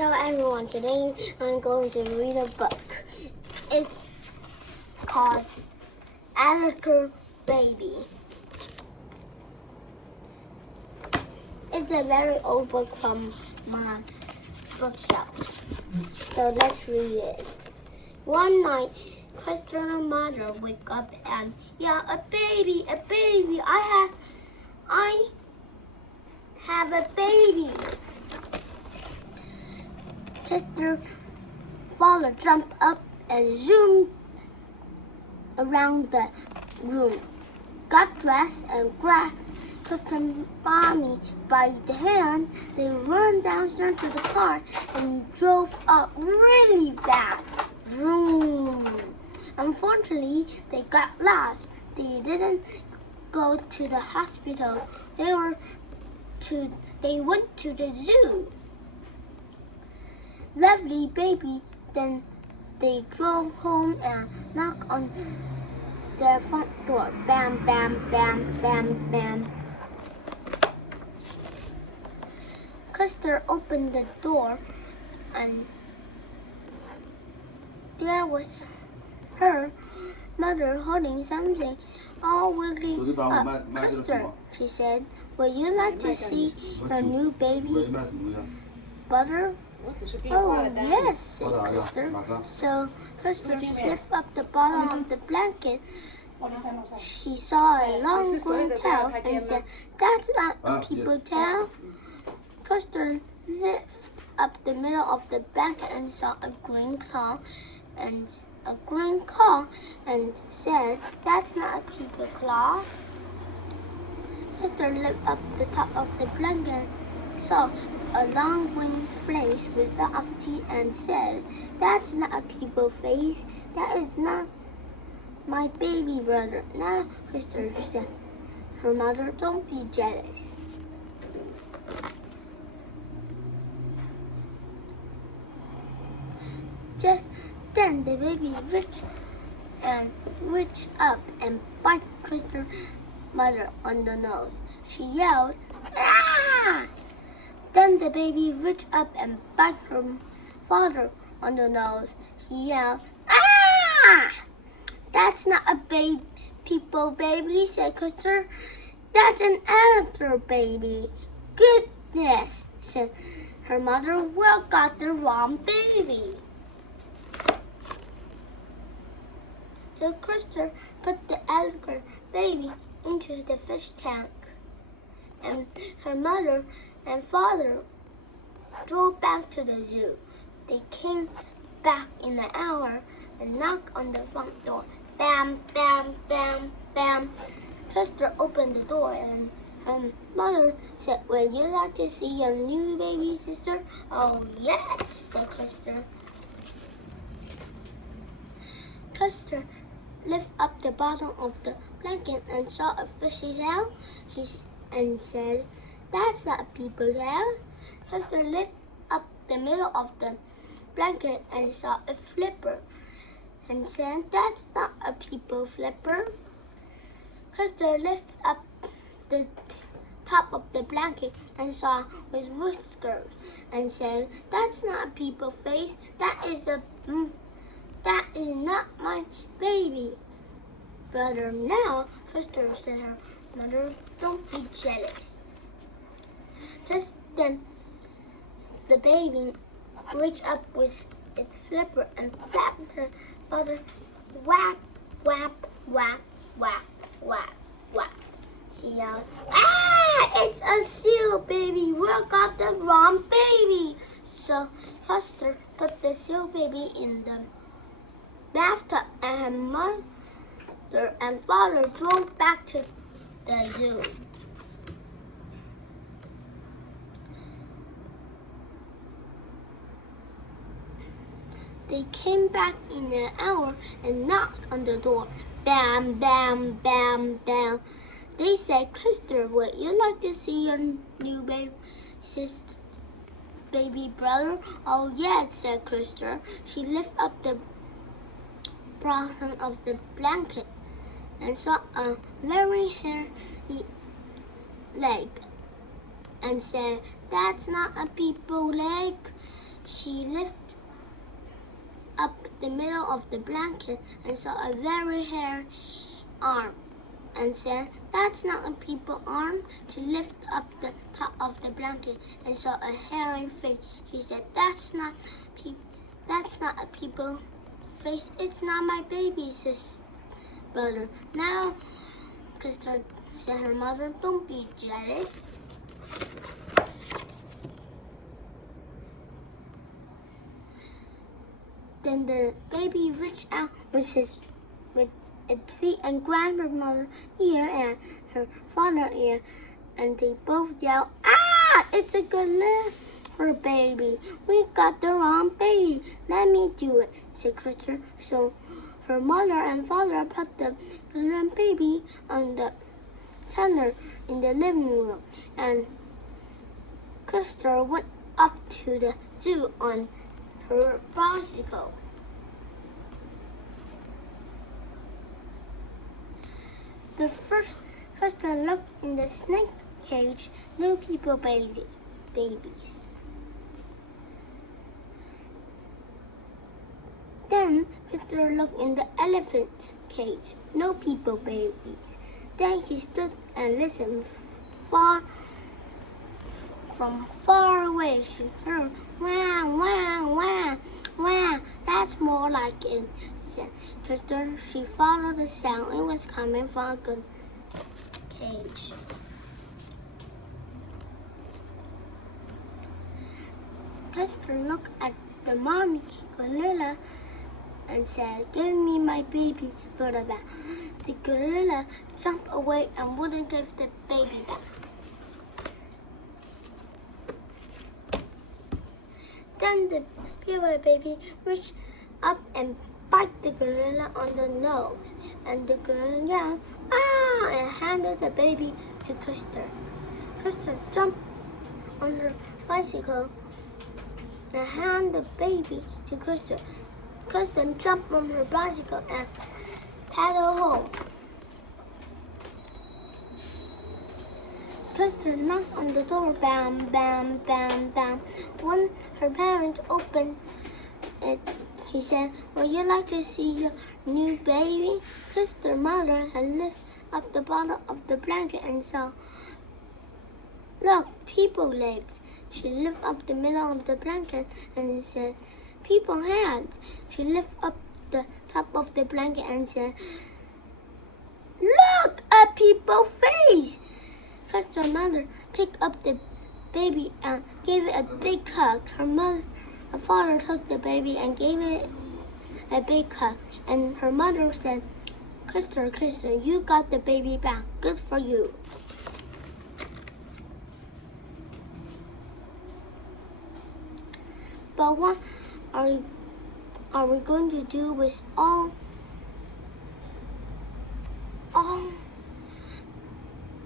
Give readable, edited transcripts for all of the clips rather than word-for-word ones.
Hello everyone, today I'm going to read a book. It's called Alligator Baby. It's a very old book from my bookshelf. So let's read it. One night, Christopher's mother woke up and yelled, a baby, I have a baby. Christopher's father jumped up and zoomed around the room, got dressed and grabbed Christopher's mommy by the hand. They ran downstairs to the car and drove up really fast. Vroom. Unfortunately, they got lost. They didn't go to the hospital. They went to the zoo. Lovely baby. Then they drove home and knocked on their front door. Bam, bam, bam, bam, bam. Christopher opened the door and there was her mother holding something all wiggly up. Christopher, she said, would you like to see your new baby brother? Oh, yes, said Christopher. So Christopher lifted up the bottom of the blanket. She saw a long green tail and said, that's not a people tail. Christopher lifted up the middle of the blanket and saw a green claw and said, that's not a people claw. Christopher lifted up the top of the blanket, saw a long green face with lots of teeth and said, that's not a people face. That is not my baby brother. Now, Christopher said, her mother, don't be jealous. Just then the baby reached up and bit Christopher's mother on the nose. She yelled, ah! Then the baby reached up and bit her father on the nose. He yelled, ah! That's not a people baby, said Christopher. That's an alligator baby. Goodness, said her mother. We got the wrong baby. So Christopher put the alligator baby into the fish tank, and her mother and father drove back to the zoo. They came back in an hour and knocked on the front door. Bam, bam, bam, bam. Christopher opened the door and her mother said, would you like to see your new baby sister? Oh, yes, said Christopher. Christopher lifted up the bottom of the blanket and saw a fishy tail and said, that's not a people tail. Christopher lifted up the middle of the blanket and saw a flipper and said, that's not a people flipper. Christopher lifted up the top of the blanket and saw with whiskers and said, that's not a people face. That is not my baby brother. Now, Christopher said, her mother, don't be jealous. Just then, the baby reached up with its flipper and flapped her father. Whap, whap, whap, whap, whap, whap. He yelled, ah, it's a seal baby. We got the wrong baby. So Christopher put the seal baby in the bathtub, and her mother and father drove back to the zoo. They came back in an hour and knocked on the door. Bam, bam, bam, bam. They said, Christopher, would you like to see your new baby brother? Oh, yes, said Christopher. She lifted up the bottom of the blanket and saw a very hairy leg and said, that's not a people leg. she lifted up the middle of the blanket and saw a very hairy arm and said, "That's not a people arm." She lifted up the top of the blanket and saw a hairy face. She said, "That's not a people face. It's not my baby's brother." "Now," Custer said her mother, "don't be jealous." Then the baby reached out with its feet and grabbed her mother's ear and her father's ear, and they both yelled, "Ah! It's a gorilla baby. We got the wrong baby. Let me do it," said Custer. So her mother and father put the gorilla baby on the counter in the living room, and Custer went up to the zoo on her bicycle. The first Custer looked in the snake cage. No people babies. Then Custer looked in the elephant cage. No people babies. Then he stood and listened. From far away, she heard, "Wah, wah, wah, wah." "That's more like it," said Custer. She followed the sound. It was coming from a good cage. Custer looked at the mommy gorilla and said, "Give me my baby brother back." The gorilla jumped away and wouldn't give the baby back. Then the people baby reached up and bit the gorilla on the nose, and the gorilla yelled, "Ah!" and handed the baby to Custer. Custer jumped on her bicycle and handed the baby to Custer. Custer jumped on her bicycle and paddled home. Custer knocked on the door, bam, bam, bam, bam. When her parents opened it, she said, "Would you like to see your new baby?" Custer's mother had lifted up the bottom of the blanket and saw, "Look, people legs." She lifted up the middle of the blanket and said, "People hands." She lifted up the top of the blanket and said, "Look, a people face." Custer's mother picked up the baby and gave it a big hug. Her father took the baby and gave it a big hug. And her mother said, Custer, you got the baby back. Good for you." But what are we going to do with all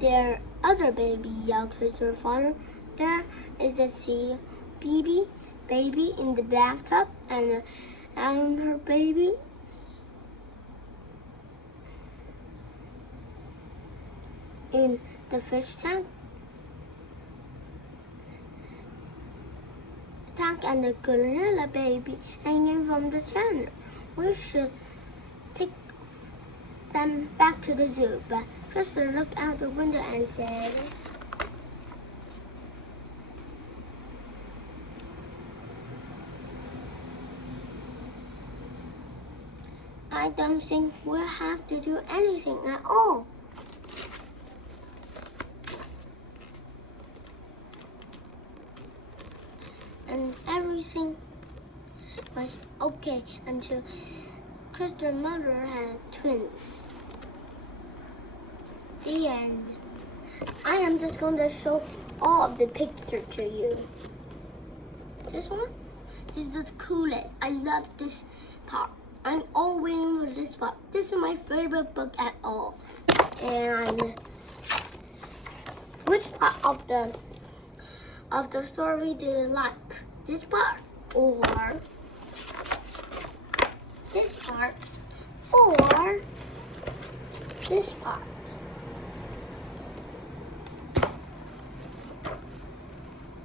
their other baby? Yelled Custer's father. "There is a sea baby in the bathtub, and her baby in the fish tank, and the gorilla baby hanging from the channel. We should take them back to the zoo." But Custer looked out the window and said, "I don't think we'll have to do anything at all." And everything was okay until Custer's mother had twins. The end. I am just going to show all of the picture to you. This one? This is the coolest. I love this part. I'm all waiting for this part. This is my favorite book at all. And which part of the story do you like? This part or this part or this part?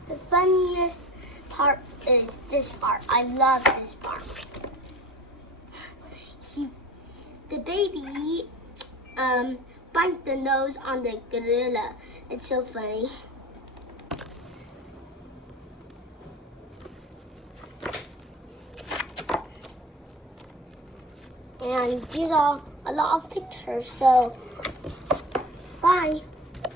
The funniest part is this part. I love this part. The baby bite the nose on the gorilla. It's so funny. And these are a lot of pictures, so bye.